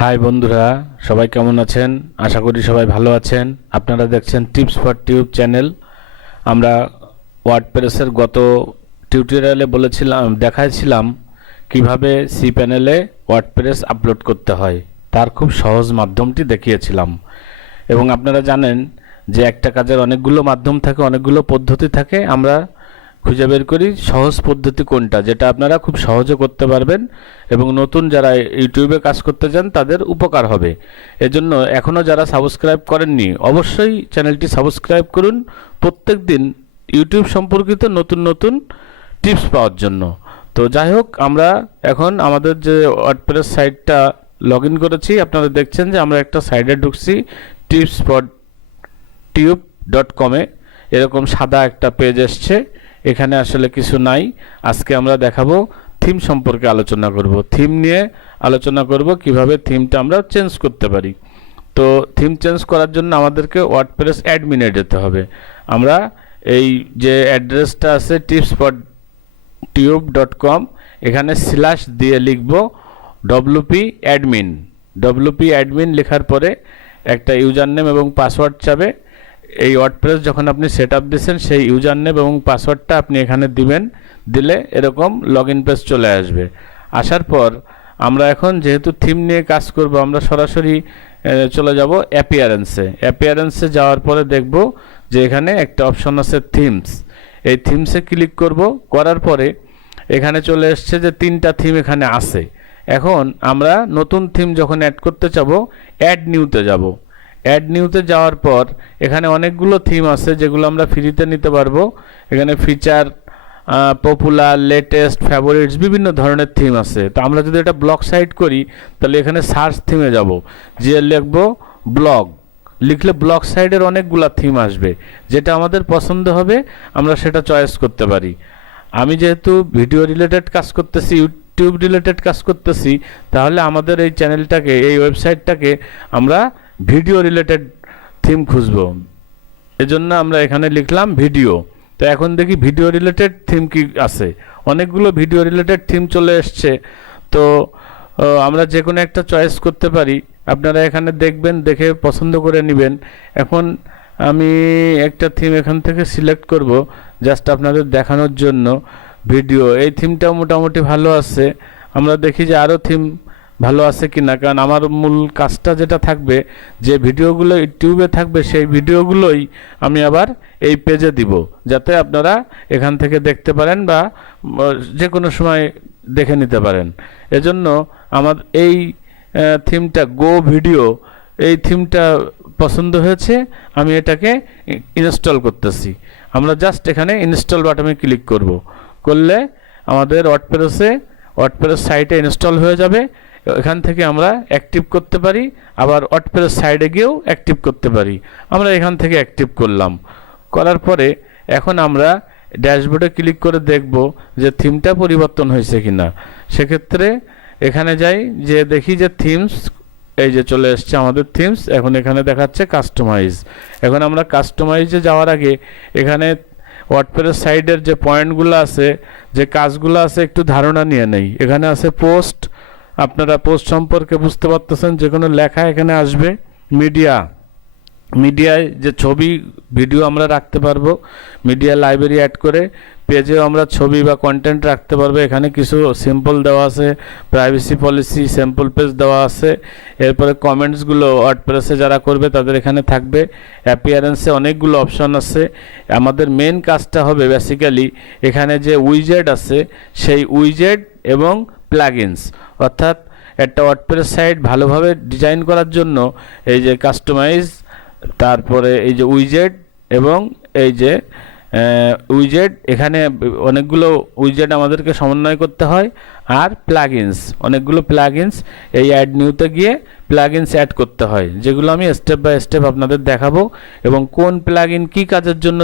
High বন্ধুরা, সবাই কেমন আছেন? আশা করি সবাই ভালো আছেন। আপনারা দেখছেন টিপস ফর টিউব চ্যানেল। আমরা ওয়ার্ডপ্রেসের গত টিউটোরিয়ালে দেখাইছিলাম কিভাবে সি প্যানেলে ওয়ার্ডপ্রেস আপলোড করতে হয়, তার খুব সহজ মাধ্যমটি দেখিয়েছিলাম। এবং আপনারা জানেন যে একটা কাজের অনেকগুলো মাধ্যম থাকে, অনেকগুলো পদ্ধতি থাকে। আমরা খুঁজে বের করি সহজ পদ্ধতি কোনটা, যেটা আপনারা খুব সহজে করতে পারবেন এবং নতুন যারা ইউটিউবে কাজ করতে চান তাদের উপকার হবে। এজন্য এখনও যারা সাবস্ক্রাইব করেননি অবশ্যই চ্যানেলটি সাবস্ক্রাইব করুন, প্রত্যেক দিন ইউটিউব সম্পর্কিত নতুন নতুন টিপস পাওয়ার জন্য। তো যাই হোক, আমরা এখন আমাদের যে ওয়ার্ডপ্রেস সাইটটা লগ ইন করেছি, আপনারা দেখছেন যে আমরা একটা সাইটে ঢুকছি, tipsfortube.com-এ। এরকম সাদা একটা পেজ এসছে, এখানে আসলে কিছু নাই। আজকে আমরা দেখাবো থিম সম্পর্কে আলোচনা করব, থিম নিয়ে আলোচনা করব কিভাবে থিমটা আমরা চেঞ্জ করতে পারি। তো থিম চেঞ্জ করার জন্য আমাদেরকে ওয়ার্ডপ্রেস অ্যাডমিনে যেতে হবে। আমরা এই যে অ্যাড্রেসটা আছে tipsfortube.com, এখানে স্ল্যাশ দিয়ে লিখব wp admin লেখার পরে একটা ইউজার নেম এবং পাসওয়ার্ড চাবে। এই ওয়ার্ডপ্রেস যখন আপনি সেট আপ দিয়েছেন সেই ইউজার নেম এবং পাসওয়ার্ডটা আপনি এখানে দিবেন। দিলে এরকম লগ ইন পেজ চলে আসবে। আসার পর আমরা এখন যেহেতু থিম নিয়ে কাজ করব, আমরা সরাসরি চলে যাব অ্যাপিয়ারেন্সে যাওয়ার পরে দেখব যে এখানে একটা অপশন আছে থিমস। এই থিমসে ক্লিক করব, করার পরে এখানে চলে এসছে যে 3টা থিম এখানে আছে। এখন আমরা নতুন থিম যখন অ্যাড করতে চাবো, অ্যাড নিউতে যাব। অ্যাড নিউতে যাওয়ার পর এখানে অনেকগুলো থিম আছে যেগুলো আমরা ফ্রিতে নিতে পারবো। এখানে ফিচার, পপুলার, লেটেস্ট, ফেভারিটস বিভিন্ন ধরনের থিম আছে। তো আমরা যদি এটা ব্লগ সাইট করি তাহলে এখানে সার্চ থিমে যাব, যে লিখবো ব্লগ, লিখলে ব্লগ সাইডের অনেকগুলো থিম আসবে। যেটা আমাদের পছন্দ হবে আমরা সেটা চয়েস করতে পারি। আমি যেহেতু ভিডিও রিলেটেড কাজ করতেছি, ইউটিউব রিলেটেড কাজ করতেছি, তাহলে আমাদের এই চ্যানেলটাকে, এই ওয়েবসাইটটাকে আমরা ভিডিও রিলেটেড থিম খুঁজব। এজন্য আমরা এখানে লিখলাম ভিডিও। তো এখন দেখি ভিডিও রিলেটেড থিম কি আছে। অনেকগুলো ভিডিও রিলেটেড থিম চলে এসছে। তো আমরা যে কোনো একটা চয়েস করতে পারি। আপনারা এখানে দেখবেন, দেখে পছন্দ করে নেবেন। এখন আমি একটা থিম এখান থেকে সিলেক্ট করব জাস্ট আপনাদের দেখানোর জন্য। ভিডিও, এই থিমটাও মোটামুটি ভালো আছে। আমরা দেখি যে আরও থিম ভালো আছে কিনা, কারণ আমার মূল কাজটা যেটা থাকবে, যে ভিডিওগুলো ইউটিউবে থাকবে সেই ভিডিওগুলোই আমি আবার এই পেজে দিব, যাতে আপনারা এখান থেকে দেখতে পারেন বা যে কোনো সময় দেখে নিতে পারেন। এজন্য আমার এই থিমটা গো ভিডিও, এই থিমটা পছন্দ হয়েছে, আমি এটাকে ইনস্টল করতেছি। আমরা জাস্ট এখানে ইনস্টল বাটনে ক্লিক করব, করলে আমাদের ওয়ার্ডপ্রেস সাইটে ইনস্টল হয়ে যাবে। এখান থেকে আমরা অ্যাক্টিভ করতে পারি, আবার ওয়ার্ডপ্রেস সাইডে গিয়েও অ্যাক্টিভ করতে পারি। আমরা এখান থেকে অ্যাক্টিভ করলাম, করার পরে এখন আমরা ড্যাশবোর্ডে ক্লিক করে দেখব যে থিমটা পরিবর্তন হয়েছে কিনা। সেক্ষেত্রে এখানে যাই, যে দেখি যে থিমস, এই যে চলে এসছে আমাদের থিমস। এখন এখানে দেখাচ্ছে কাস্টমাইজ। এখন আমরা কাস্টমাইজে যাওয়ার আগে এখানে ওয়ার্ডপ্রেস সাইডের যে পয়েন্টগুলো আছে, যে কাজগুলো আছে, একটু ধারণা নিয়ে নেই। এখানে আছে পোস্ট, আপনারা পোস্ট সম্পর্কে বুঝতে পারতেছেন, যে কোনো লেখা এখানে আসবে। মিডিয়ায় যে ছবি, ভিডিও আমরা রাখতে পারবো। মিডিয়া লাইব্রেরি অ্যাড করে পেজেও আমরা ছবি বা কন্টেন্ট রাখতে পারবো। এখানে কিছু সিম্পল দেওয়া আছে, প্রাইভেসি পলিসি, স্যাম্পল পেজ দেওয়া আছে। এরপরে কমেন্টসগুলো ওয়ার্ডপ্রেসে যারা করবে তাদের এখানে থাকবে। অ্যাপিয়ারেন্সে অনেকগুলো অপশন আছে। আমাদের মেন কাজটা হবে বেসিক্যালি এখানে যে উইজেট আছে, সেই উইজেট এবং প্লাগইনস, অর্থাৎ একটা ওয়ার্ডপ্রেস সাইট ভালোভাবে ডিজাইন করার জন্য এই যে কাস্টমাইজ, তারপরে এই যে উইজেট এবং এই যে উইজেট, এখানে অনেকগুলো উইজেট আমাদেরকে সমন্বয় করতে হয়। আর প্লাগইনস, অনেকগুলো প্লাগইনস, এই অ্যাড নিউতে গিয়ে প্লাগইনস অ্যাড করতে হয়, যেগুলো আমি স্টেপ বাই স্টেপ আপনাদের দেখাবো। এবং কোন প্লাগইন কী কাজের জন্য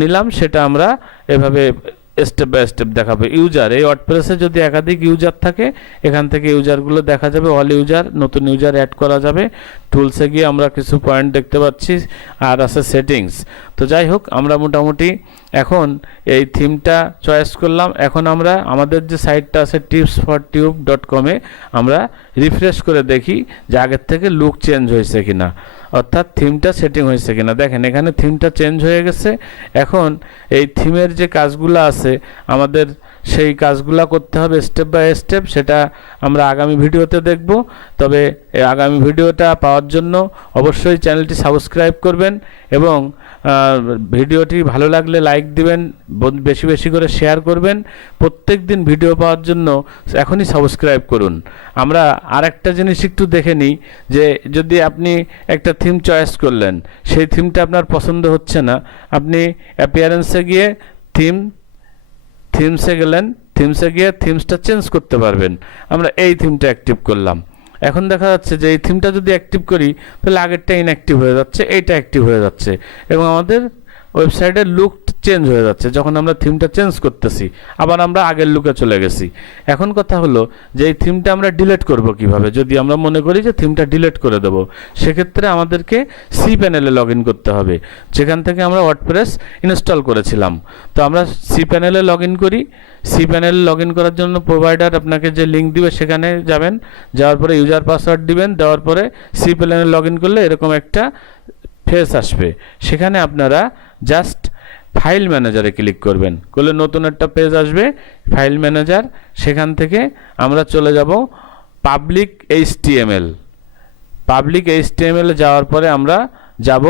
নিলাম সেটা আমরা এভাবে স্টেপ বাই স্টেপ দেখাবে। ইউজার, এই ওয়ার্ডপ্রেসে যদি একাধিক ইউজার থাকে এখান থেকে ইউজারগুলো দেখা যাবে। অল ইউজার, নতুন ইউজার অ্যাড করা যাবে। টুলসে গিয়ে আমরা কিছু পয়েন্ট দেখতে পাচ্ছি, আর আছে সেটিংস। তো যাই হোক, আমরা মোটামুটি এখন এই থিমটা চয়েস করলাম। এখন আমরা আমাদের যে সাইটটা আছে tipsfortube.com-এ আমরা রিফ্রেশ করে দেখি যে আগের থেকে লুক চেঞ্জ হয়েছে কিনা, অর্থাৎ থিমটা সেটিং হয়েছে কিনা। দেখেন এখানে থিমটা চেঞ্জ হয়ে গেছে। এখন এই থিমের যে কাজগুলো আছে আমাদের সেই কাজগুলো করতে হবে স্টেপ বাই স্টেপ, সেটা আমরা আগামী ভিডিওতে দেখব। তবে এই আগামী ভিডিওটা পাওয়ার জন্য অবশ্যই চ্যানেলটি সাবস্ক্রাইব করবেন এবং ভিডিওটি ভালো লাগলে লাইক দিবেন, বেশি বেশি করে শেয়ার করবেন। প্রত্যেক দিন ভিডিও পাওয়ার জন্য এখনই সাবস্ক্রাইব করুন। আমরা আরেকটা জিনিস একটু দেখে নিই যে যদি আপনি একটা থিম চয়েস করলেন, সেই থিমটা আপনার পছন্দ হচ্ছে না, আপনি অ্যাপিয়ারেন্সে গিয়ে থিমসে গেলেন, থিমসে গিয়ে থিমসটা চেঞ্জ করতে পারবেন। আমরা এই থিমটা অ্যাক্টিভ করলাম। এখন দেখা যাচ্ছে যে এই থিমটা যদি অ্যাক্টিভ করি তাহলে আগেরটা ইনঅ্যাক্টিভ হয়ে যাচ্ছে, এইটা অ্যাক্টিভ হয়ে যাচ্ছে এবং আমাদের ওয়েবসাইটের লুক চেঞ্জ হয়ে যাচ্ছে। যখন আমরা থিমটা চেঞ্জ করতেছি আবার আমরা আগের লুকে চলে গেছি। এখন কথা হলো যে এই থিমটা আমরা ডিলিট করব কিভাবে। যদি আমরা মনে করি যে থিমটা ডিলিট করে দেব, সেক্ষেত্রে আমাদেরকে সি প্যানেলে লগ ইন করতে হবে, যেখান থেকে আমরা ওয়ার্ডপ্রেস ইনস্টল করেছিলাম। তো আমরা সি প্যানেলে লগ ইন করি। সি প্যানেলে লগ ইন করার জন্য প্রোভাইডার আপনাকে যে লিঙ্ক দিবে সেখানে যাবেন, যাওয়ার পরে ইউজার পাসওয়ার্ড দিবেন, দেওয়ার পরে সি প্যানেলে লগ ইন করলে এরকম একটা ফেস আসবে। সেখানে আপনারা জাস্ট ফাইল ম্যানেজারে ক্লিক করবেন, করলে নতুন একটা পেজ আসবে ফাইল ম্যানেজার। সেখান থেকে আমরা চলে যাব পাবলিক এইচটিএমএল। পাবলিক এইচটিএমএলে যাওয়ার পরে আমরা যাব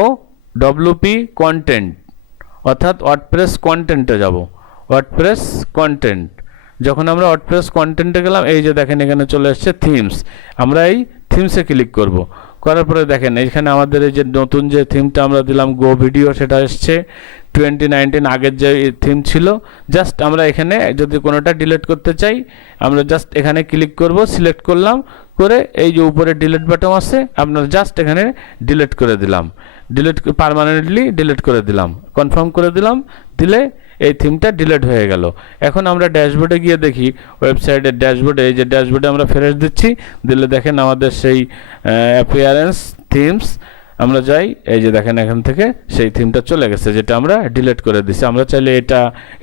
ডব্লিউপি কন্টেন্ট, অর্থাৎ ওয়ার্ডপ্রেস কন্টেন্টে যাব। ওয়ার্ডপ্রেস কন্টেন্ট, যখন আমরা ওয়ার্ডপ্রেস কন্টেন্টে গেলাম, এই যে দেখেন এখানে চলে এসছে থিমস। আমরা এই থিমসে ক্লিক করব। করার পরে দেখেন এইখানে আমাদের এই যে নতুন যে থিমটা আমরা দিলাম গো ভিডিও, সেটা এসছে 2019 আগের যে থিম ছিল। জাস্ট আমরা এখানে যদি কোনোটা ডিলিট করতে চাই আমরা জাস্ট এখানে ক্লিক করব, সিলেক্ট করলাম, করে এই যে উপরে ডিলিট বাটন আছে আপনার জাস্ট এখানে ডিলিট করে দিলাম, পার্মানেন্টলি ডিলিট করে দিলাম, কনফার্ম করে দিলাম। দিলে এই থিমটা ডিলিট হয়ে গেল। এখন আমরা ড্যাশবোর্ডে গিয়ে দেখি, ওয়েবসাইটের ড্যাশবোর্ডে, এই যে ড্যাশবোর্ডে আমরা ফেরত দিচ্ছি, দিলে দেখেন আমাদের সেই অ্যাপিয়ারেন্স থিমস আমরা যাই, এই যে দেখেন এখান থেকে সেই থিমটা চলে গেছে যেটা আমরা ডিলিট করে দিছি। আমরা চাইলে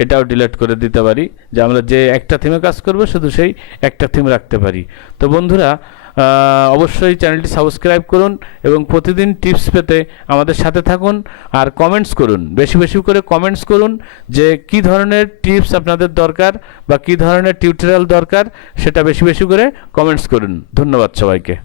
এটাও ডিলিট করে দিতে পারি, যে আমরা যে একটা থিমে কাজ করব শুধু সেই একটা থিম রাখতে পারি। তো বন্ধুরা অবশ্যই চ্যানেলটি সাবস্ক্রাইব করুন এবং প্রতিদিন টিপস পেতে আমাদের সাথে থাকুন। আর কমেন্টস করুন, বেশি বেশি করে কমেন্টস করুন যে কী ধরনের টিপস আপনাদের দরকার বা কী ধরনের টিউটোরিয়াল দরকার, সেটা বেশি বেশি করে কমেন্টস করুন। ধন্যবাদ সবাইকে।